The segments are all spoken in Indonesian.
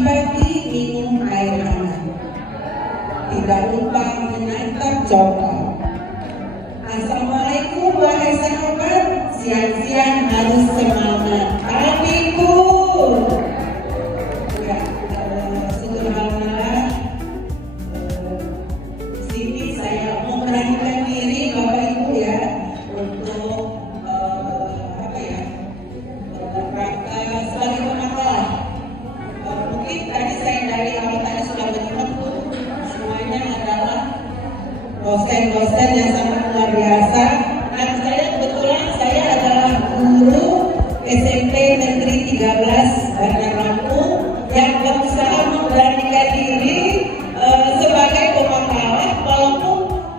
pagi minum air hangat. Tidak lupa menyantap coklat. Assalamualaikum wahai sahabat. Siang-siang harus semangat. Adikku. Ya, sederhana. Sini saya memberanikan diri Bapak Ibu ya untuk sebagai pemakai. Mungkin tadi saya dari awal tadi sudah menyimak semuanya adalah dosen-dosen yang sangat luar biasa. Dan saya kebetulan saya adalah guru SMP Negeri 13 Bandar Lampung yang berusaha memberanikan diri sebagai pemakalah, walaupun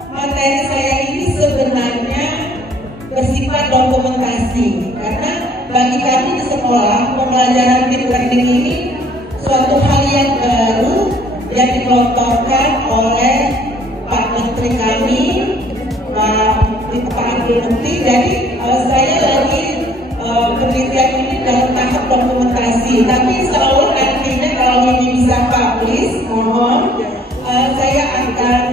materi saya ini sebenarnya bersifat dokumentasi, karena bagi kami di sekolah pembelajaran deep learning ini suatu hal yang baru yang dikelontorkan oleh Pak Menteri kami, Pak Abdul Mukti. Jadi saya lagi penelitian ini dalam tahap dokumentasi, tapi selalu nantinya kalau ini bisa publish, mohon saya akan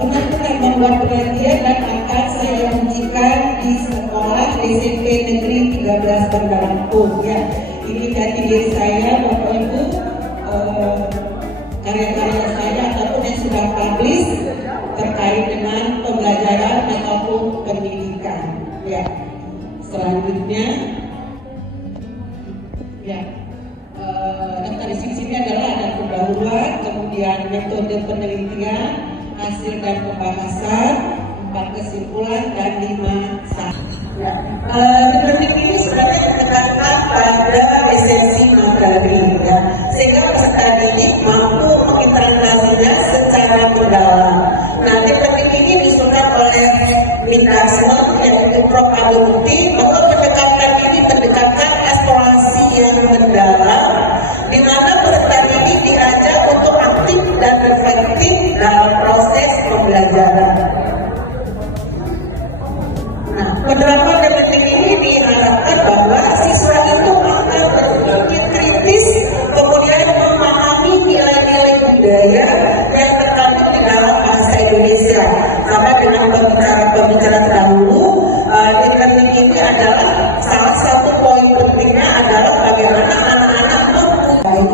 benar-benar membuat penelitian dan akan saya ujikan di sekolah SMP Negeri 13 Bandar Lampung ya. Ini jati diri saya, Bapak Ibu, karya-karya saya ataupun yang sudah publish terkait dengan pembelajaran ataupun pendidikan ya. Selanjutnya ya, daftar di sini adalah ada pendahuluan, kemudian metode penelitian, hasil dan pembahasan, 4 kesimpulan dan 5 saran. Ya. Deep ini sebenarnya menekankan pada esensi materi ya, sehingga peserta didik mampu mengintegrasinya secara mendalam. Nah, deep ini disusun oleh Minasma yaitu Prof. Abdul Mukti, bahwa pendekatan ini mendekatkan eksplorasi yang mendalam, di mana peserta didik diajak untuk aktif dan reflektif dalam proses pembelajaran. Nah, penerapan deep ini diharapkan bahwa siswa itu akan berpikir kritis, kemudian memahami nilai-nilai budaya yang terkandung di dalam bahasa Indonesia. Sama dengan pembicara terdahulu, deep ini adalah salah satu poin pentingnya adalah bagaimana anak-anak mempunyai.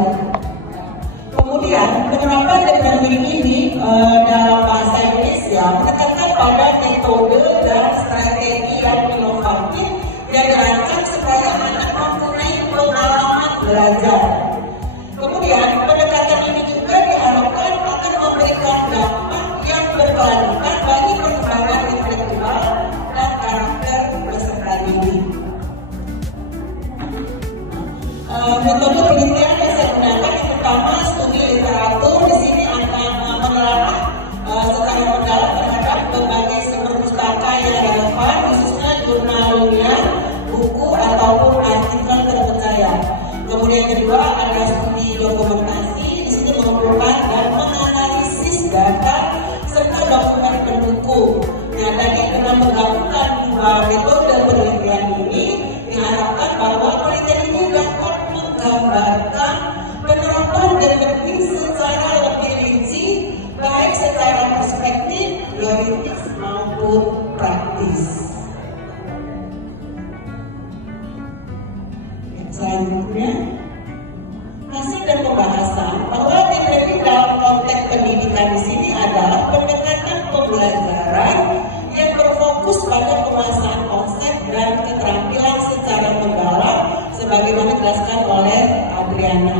Kemudian penerapan deep ini dalam bahasa Indonesia menekankan pada metode dan strategi yang inovatif yang dirancang supaya anak mempunyai pengalaman belajar. Kemudian pendekatan ini juga diharapkan akan memberikan dampak yang berkelanjutan bagi perkembangan intelektual dan karakter peserta didik. Metode penelitian yang saya gunakan yang pertama studi literatur. Di sini akan menelaah secara mendalam terhadap berbagai sumber pustaka yang relevan, khususnya jurnalnya, buku ataupun artikel terpercaya. Kemudian kedua ada studi dokumentasi. Di sini mengumpulkan dan menganalisis data serta dokumen pendukung. Nah, tadi dengan menggabungkan dua metode penelitian ini diharapkan bahwa penelitian ini dapat menggambarkan penerapan deep learning secara lebih rinci, baik secara perspektif teoritis maupun praktis. Selanjutnya, hasil dan pembahasan bahwa deep learning dalam konteks pendidikan di sini adalah pendekatan pembelajaran yang berfokus pada penguasaan konsep dan keterampilan secara mendalam, sebagaimana dijelaskan oleh Adriana.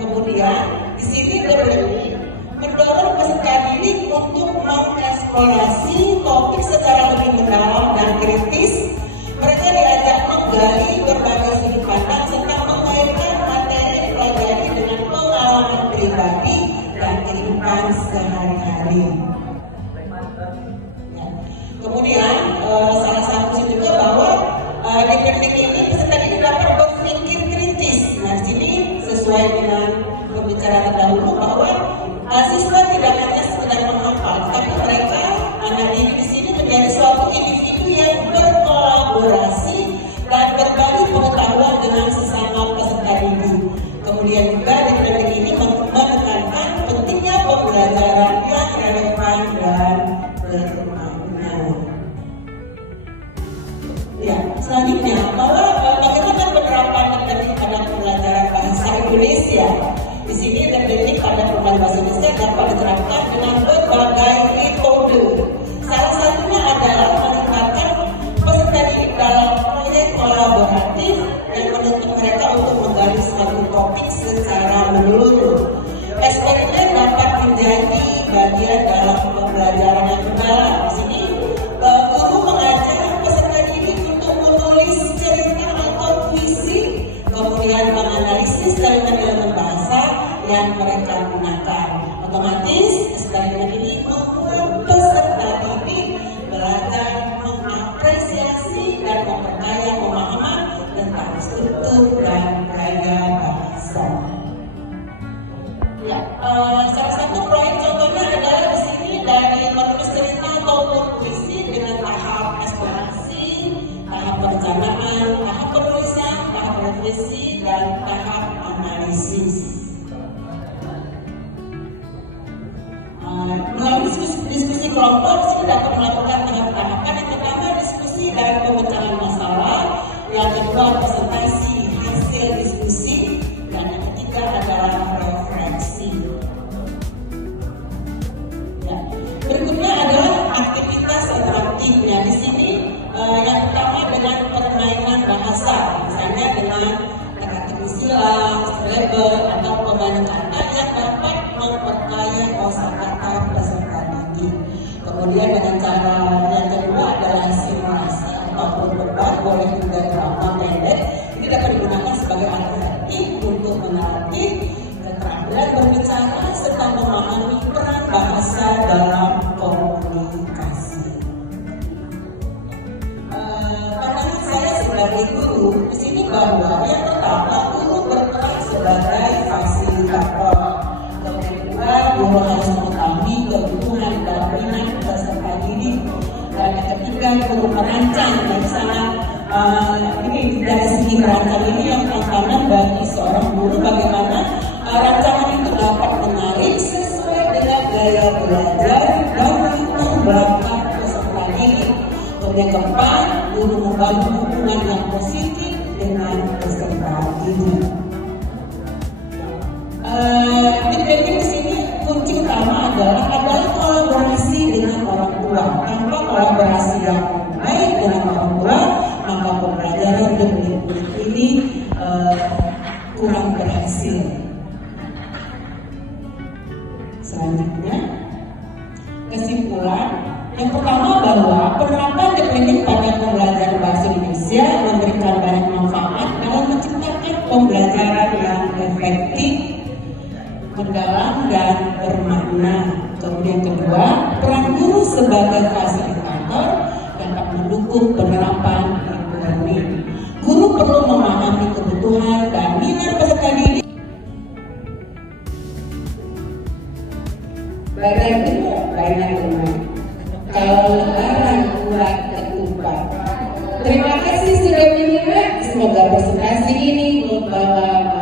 Kemudian di sini deep learning mendorong peserta didik untuk mengeksplorasi topik secara lebih mendalam dan kritis. Mereka diajak menggali berbagai sudut pandang serta mengaitkan materi yang dipelajari dengan pengalaman pribadi dan kehidupan sehari-hari. Ya. Kemudian salah satu juga bahwa di teknik ini peserta didik dapat berpikir kritis. Nah, di sini sesuai dengan pembicaraan terdahulu bahwa siswa tidak hanya sekedar menghafal, tapi mereka anak didik di sini menjadi suatu individu yang berkolaborasi dan berbagi pengetahuan dengan sesama peserta didik. Kemudian juga menjadi bagian dalam pembelajaran yang mendalam. Di sini guru mengajar peserta didik untuk menulis cerita atau puisi, kemudian menganalisis kalimat-kalimat bahasa yang mereka gunakan. Otomatis eksperimen ini membuat peserta didik belajar mengapresiasi dan memperkaya pemahaman tentang struktur dan gaya bahasa. Ya, salah satu proyek contohnya adalah di sini dari menulis cerita ataupun puisi dengan tahap eksplorasi, tahap perencanaan, tahap penulisan, tahap revisi, dan tahap analisis. Melalui diskusi kelompok, sini dapat melakukan tahap-tahapan. Yang pertama diskusi dan pemecahan masalah, yang kedua presentasi hasil diskusi, dan yang ketiga adalah refleksi. Ya. Berikutnya adalah aktivitas interaktifnya. Di sini yang pertama dengan permainan bahasa, misalnya dengan teka-teki silang, label, atau pemain kata yang dapat memperkaya kosakata peserta didik. Kemudian dengan cara yang kedua adalah simulasi ataupun debat, boleh juga drama pendek. Ini dapat digunakan sebagai alternatif untuk melatih keterampilan berbicara serta memahami peran bahasa dalam komunikasi. Pandangan saya sebagai guru di sini bahwa yang pertama guru berperan sebagai fasilitator. Kedua, guru harus mengetahui kebutuhan dan minat peserta didik. Dan yang ketiga, guru merancang. Dari sana ini dari segi merancang ini yang tantangan bagi seorang guru bagaimana rancangan itu dapat menarik sesuai dengan gaya belajar dan latar belakang peserta didik. Kemudian keempat, guru membangun hubungan yang positif dengan peserta didik. Di sini kunci utama adalah kolaborasi dengan orang tua. Tanpa kolaborasi yang baik dengan orang tua, maka pembelajaran di menit-menit ini kurang berhasil. Selanjutnya, kesimpulan yang pertama bahwa penerapan teknik pada pembelajaran bahasa Indonesia memberikan banyak manfaat dalam menciptakan pembelajaran yang efektif, mendalam, dan bermakna. Kemudian kedua, peran guru sebagai fasilitator dapat mendukung penerapan e-learning. Guru perlu memahami kebutuhan dan minat peserta didik. Bagian kedua, banyak teman. Kalau lebaran buat ketupat. Terima kasih sudah menyimak. Semoga presentasi ini membawa